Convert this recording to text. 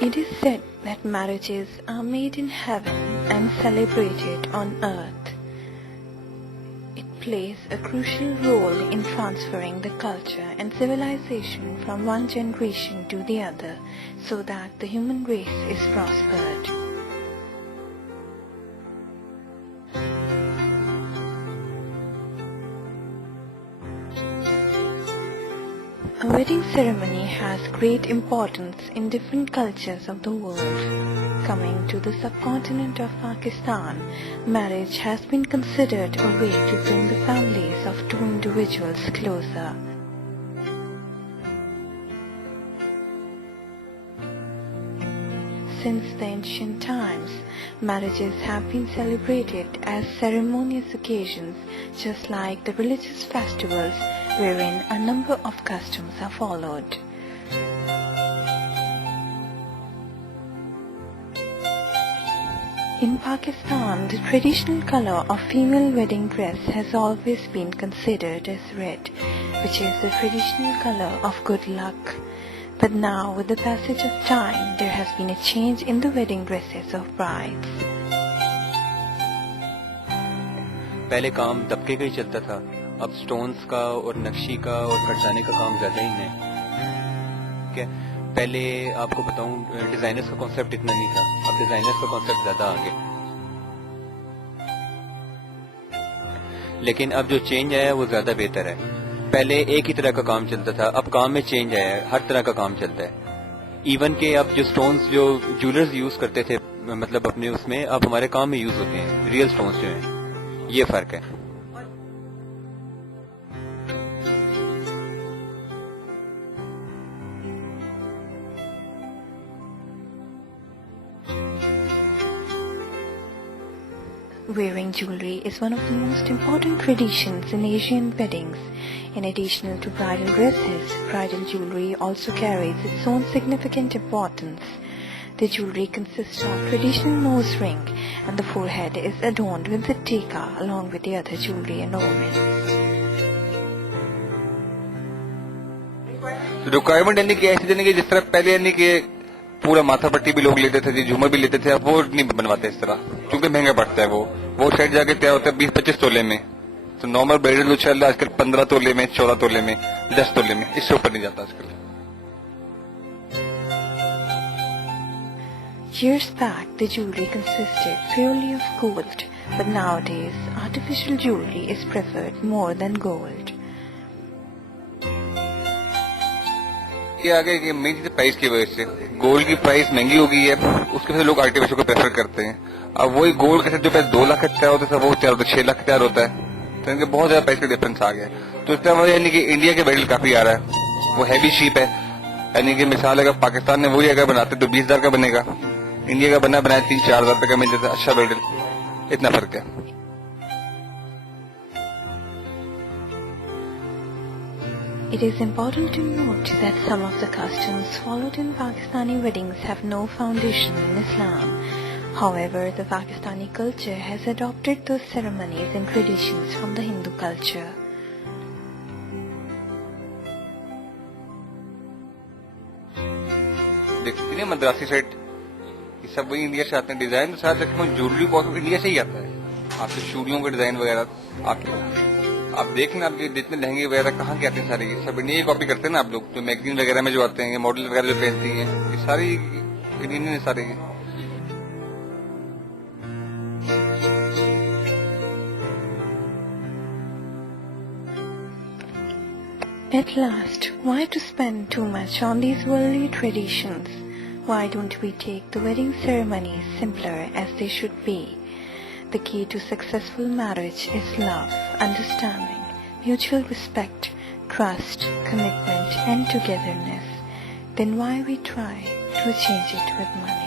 It is said that marriages are made in heaven and celebrated on earth. It plays a crucial role in transferring the culture and civilization from one generation to the other so that the human race is prospered. A wedding ceremony has great importance in different cultures of the world. Coming to the subcontinent of Pakistan, marriage has been considered a way to bring the families of two individuals closer. Since the ancient times, marriages have been celebrated as ceremonious occasions, just like the religious festivals wherein a number of customs are followed. In Pakistan, the traditional color of female wedding dress has always been considered as red, which is the traditional color of good luck. But now, with the passage of time, there has been a change in the wedding dresses of brides. पहले काम दबके का ही चलता था, अब stones का और नक्शी का और कटसाने का काम ज्यादा ही है। क्या पहले आपको बताऊं, डिजाइनर्स का कॉन्सेप्ट इतना नहीं था, अब डिजाइनर्स का कॉन्सेप्ट ज्यादा आ गया। लेकिन अब जो चेंज आया है वो ज्यादा बेहतर है। पहले एक ही तरह का काम चलता था, अब काम में चेंज आया है, हर तरह का काम चलता है। इवन के अब जो स्टोन्स जो ज्वेलर्स यूज करते थे, मतलब अपने उसमें, अब हमारे काम में यूज होते हैं रियल स्टोन्स जो हैं। ये फर्क है। Wearing jewelry is one of the most important traditions in Asian weddings. In addition to bridal dresses, bridal jewelry also carries its own significant importance. The jewelry consists of traditional nose ring, and the forehead is adorned with the tika along with the other jewelry and ornaments. Requirement यानी कि ऐसी, यानी कि जिस तरह पहले यानी कि पूरा माथा पट्टी भी लोग लेते थे, जी झूमर भी लेते थे, अब वो नहीं बनवाते इस तरह, क्योंकि महंगा पड़ता है। वो साइड जाके तैयार होता है 20-25 तोले में। तो नॉर्मल ब्राइडल जो चल रहा है आजकल 15 तोले में, 14 तोले में, 10 तोले में, इससे ऊपर नहीं जाता आजकल। Years back, the jewelry consisted purely of gold, but nowadays, artificial jewelry is preferred more than gold. ये आ गया कि मेन चीज प्राइस की वजह से गोल्ड की प्राइस महंगी हो गई है, उसकी वजह से लोग आर्टिफिशियल को प्रेफर करते हैं। अब वही गोल्ड के साथ जो पहले 2 लाख का तैयार होता था वो तैयार होता है 6 लाख तैयार होता है, तो इनके बहुत ज्यादा प्राइस का डिफरेंस आ गया है। तो इस तरह यानी कि इंडिया के ब्राइडल काफी आ रहा है, वो हैवी शीप है। यानी कि मिसाल अगर पाकिस्तान में वही अगर बनाते तो 20,000 का बनेगा, इंडिया का बनाया 3-4 हजार रुपए का मिल जाता है अच्छा ब्राइडल। इतना फर्क है। It is important to note that some of the customs followed in Pakistani weddings have no foundation in Islam. However, the Pakistani culture has adopted those ceremonies and traditions from the Hindu culture. देखती है Madrasi set, ये सब वही India से आते हैं। Design तो साथ ज्वेलरी को इंडिया से ही आता है। आपके चूड़ियों का डिजाइन वगैरह आप देखना, आपके जितने लहंगे वगैरह कहाँ के आते हैं सारे, ये सब इंडिया कॉपी करते हैं ना आप लोग। जो मैगजीन वगैरह में जो आते हैं, मॉडल वगैरह जो पहनती हैं, ये सारी इंडियन है सारे। At last, why to spend too much on these worldly traditions? Why don't we take the wedding ceremonies simpler as they should be? The key to successful marriage is love, understanding, mutual respect, trust, commitment, and togetherness. Then why we try to change it with money?